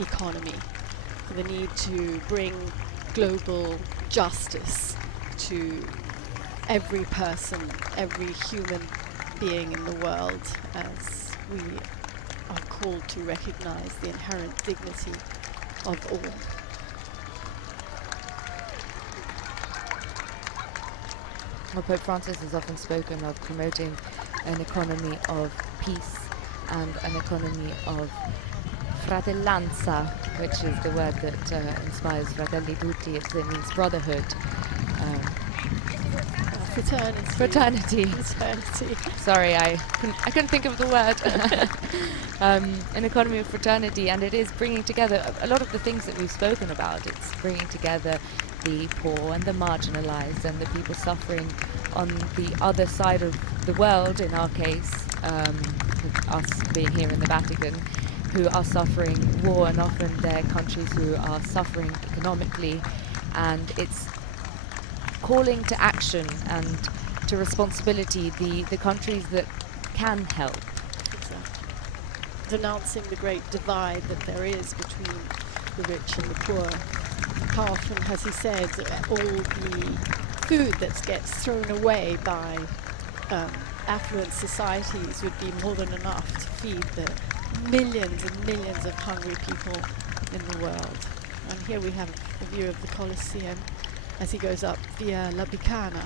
economy, for the need to bring global justice to every person, every human being in the world, as we are called to recognize the inherent dignity of all. Well, Pope Francis has often spoken of promoting an economy of peace and an economy of fratellanza, which is the word that inspires Fratelli Tutti. It means brotherhood. Fraternity. Sorry, I couldn't think of the word. An economy of fraternity, and it is bringing together a lot of the things that we've spoken about. It's bringing together the poor and the marginalized and the people suffering on the other side of the world, in our case, us being here in the Vatican, who are suffering war, and often they're countries who are suffering economically, and it's calling to action and to responsibility the countries that can help. Exactly. Denouncing the great divide that there is between the rich and the poor. Apart from, as he said, all the food that gets thrown away by affluent societies would be more than enough to feed the millions and millions of hungry people in the world. And here we have a view of the Colosseum as he goes up via La Bicana.